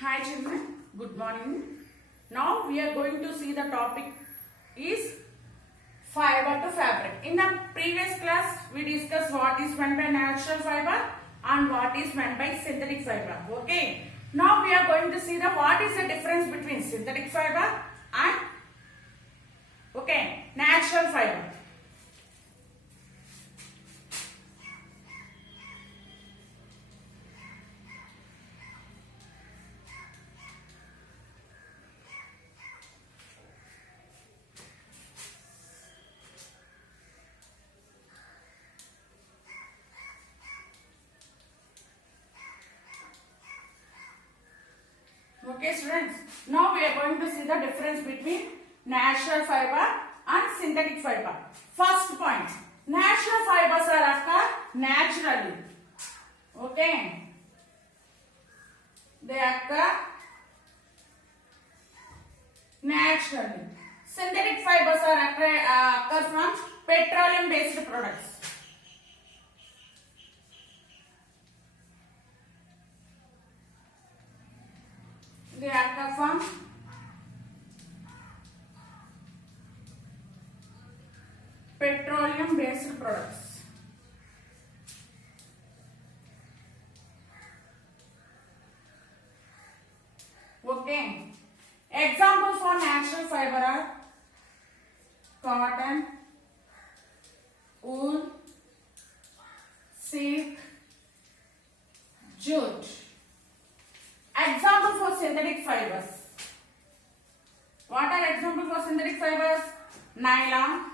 Hi children, good morning. Now we are going to see the topic is fiber to fabric. In the previous class we discussed what is meant by natural fiber and what is meant by synthetic fiber. Okay. Now we are going to see the what is the difference between synthetic fiber and natural fiber. Okay students, now we are going to see the difference between natural fiber and synthetic fiber. First point, natural fibers are occur naturally. Okay, they occur naturally. Synthetic fibers are occur from petroleum based products. They occur from petroleum based products. Okay. Examples for natural fiber are cotton, wool, silk, jute. Example for synthetic fibers. What are examples for synthetic fibers? Nylon,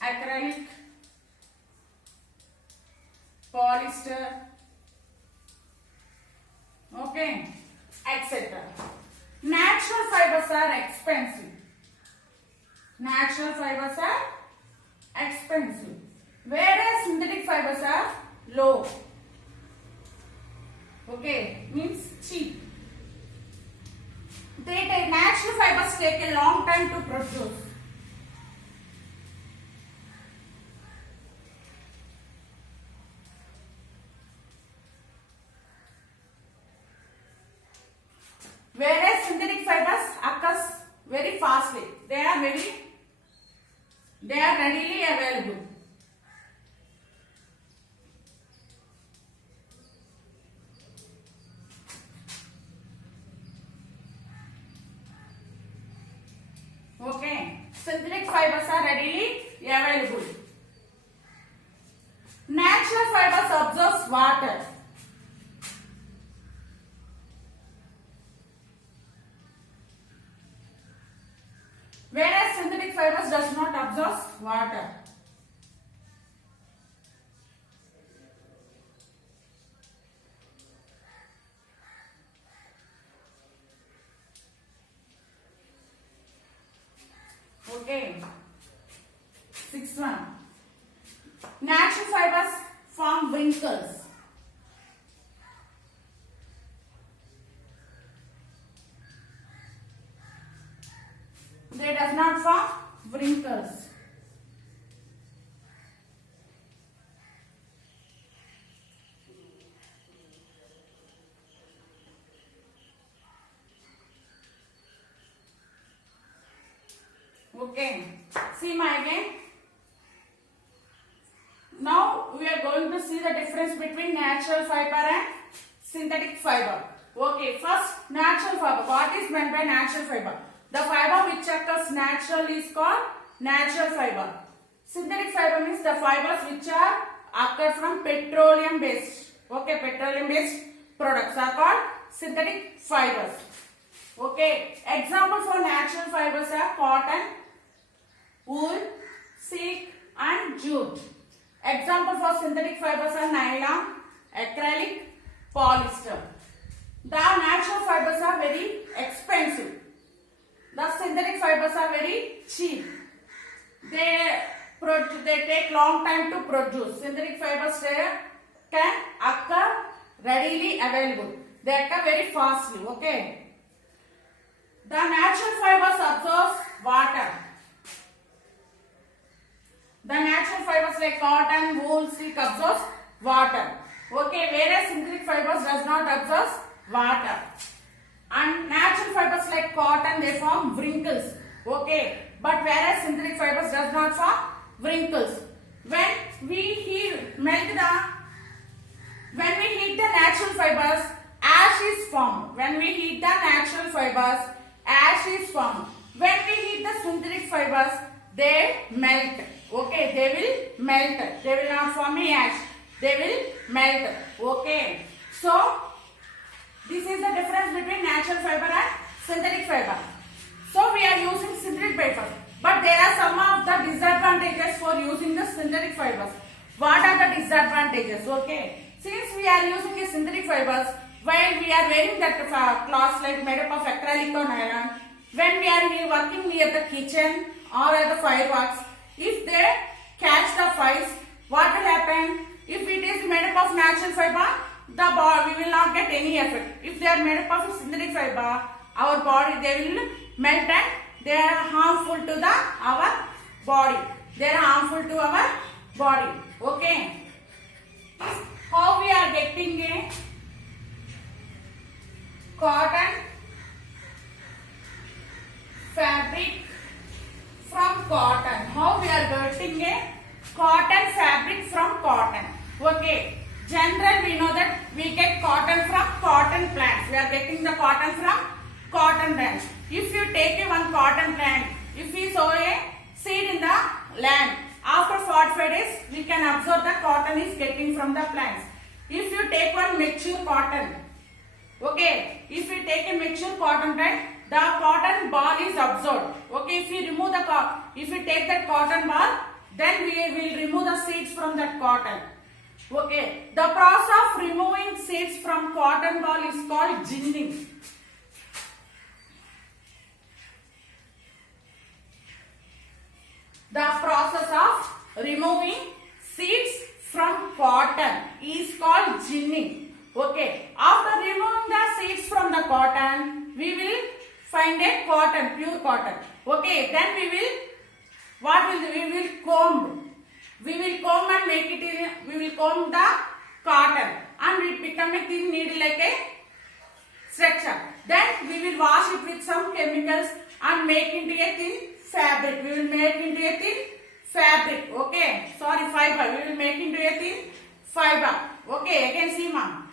acrylic, polyester, okay, etc. Natural fibers are expensive. Natural fibers are expensive, whereas synthetic fibers are low. Okay, means cheap. Natural fibers take a long time to produce. Whereas synthetic fibers occurs very fastly. They are readily available. Okay, synthetic fibers are readily available. Natural fibers absorb water. Whereas synthetic fibers does not absorb water. Okay. Sixth one. Natural fibers form wrinkles. They does not form wrinkles. Okay, see my again. Now we are going to see the difference between natural fiber and synthetic fiber. Okay, first natural fiber. What is meant by natural fiber? The fiber which occurs naturally is called natural fiber. Synthetic fiber means the fibers which are occur from petroleum based. Okay, petroleum based products are called synthetic fibers. Okay, example for natural fibers are cotton, wool, silk and jute. Example for synthetic fibers are nylon, acrylic, polyester. The natural fibers are very expensive. The synthetic fibers are very cheap. They take long time to produce. Synthetic fibers can occur readily available. They occur very fastly. Okay. The natural fibers absorb water. The natural fibers like cotton, wool, silk absorb water. Okay, whereas synthetic fibers does not absorb water. And natural fibers like cotton, they form wrinkles. Okay, but whereas synthetic fibers does not form wrinkles. When we heat the natural fibers, ash is formed. When we heat the natural fibers, ash is formed. When we heat the synthetic fibers, they melt. Okay, they will melt. They will not form ash. They will melt. Okay. So this is the difference between natural fiber and synthetic fiber. So we are using synthetic fibers, but there are some of the disadvantages for using the synthetic fibers. What are the disadvantages? Okay. Since we are using the synthetic fibers, while we are wearing that cloths like made up of acrylic or nylon, when we are working near the kitchen or at the fireworks, if they catch the fires, what will happen? If it is made up of natural fiber, we will not get any effect. If they are made up of synthetic fiber, our body, they will melt and they are harmful to our body. They are harmful to our body. Okay. How we are getting a cotton fabric from cotton? How we are getting a cotton fabric from cotton? Okay. Generally, we know that we get cotton from cotton plants. We are getting the cotton from cotton plants. If you take one cotton plant, if we sow a seed in the land, after 45 days, we can observe the cotton is getting from the plants. If you take one mature cotton, okay, if you take a mature cotton plant, the cotton ball is absorbed. Okay, if you remove if you take that cotton ball, then we will remove the seeds from that cotton. Okay, the process of removing seeds from cotton ball is called ginning. The process of removing seeds from cotton is called ginning. Okay, after removing the seeds from the cotton, we will find a cotton, pure cotton. Okay, then we will comb. We will comb and make it in, we will comb the cotton and it become a thin needle like a structure. Then we will wash it with some chemicals and make into a thin fabric. We will make into a thin fabric. Okay, sorry, fiber. We will make into a thin fiber. Okay, again see ma'am.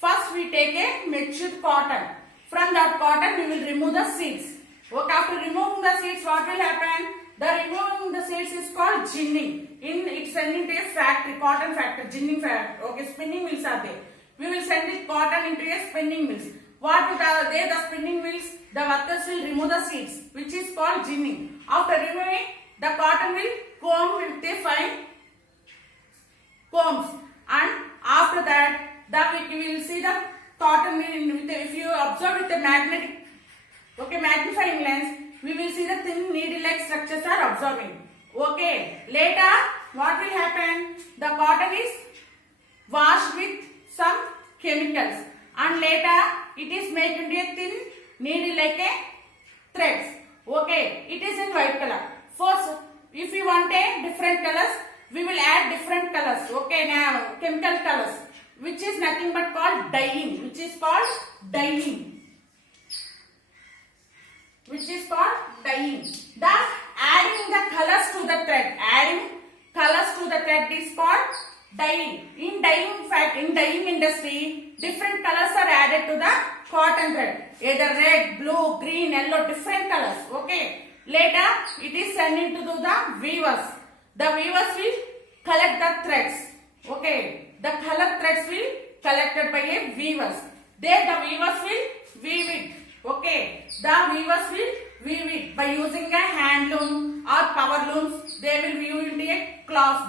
First we take a mature cotton. From that cotton we will remove the seeds. Okay, after removing the seeds, what will happen? The removing the seeds is called ginning. It's sending to a factory, cotton factory, ginning factory. Okay, spinning mills are there. We will send the cotton into a spinning mills. What will the spinning mills? The workers will remove the seeds, which is called ginning. After removing, the cotton will comb with a fine combs, and after that, we will see the cotton if you observe with the magnifying lens, we will see the thin needle-like structures are observing. Okay. Later, what will happen? The cotton is washed with some chemicals, and later it is made into a thin needle-like a threads. Okay. It is in white color. First, if you want a different colors, we will add different colors. Okay. Now, chemical colors, which is nothing but called dyeing. Which is called dyeing. Thus, adding the colors to the thread. Adding colors to the thread is called dyeing. In dyeing industry, different colors are added to the cotton thread. Either red, blue, green, yellow, different colors. Okay. Later, it is sent into the weavers. The weavers will collect the threads. Okay. The colored threads will collected by a weavers. There the weavers will weave it. Okay. The weavers will weave it by using a hand loom or power looms. They will weave into a cloth.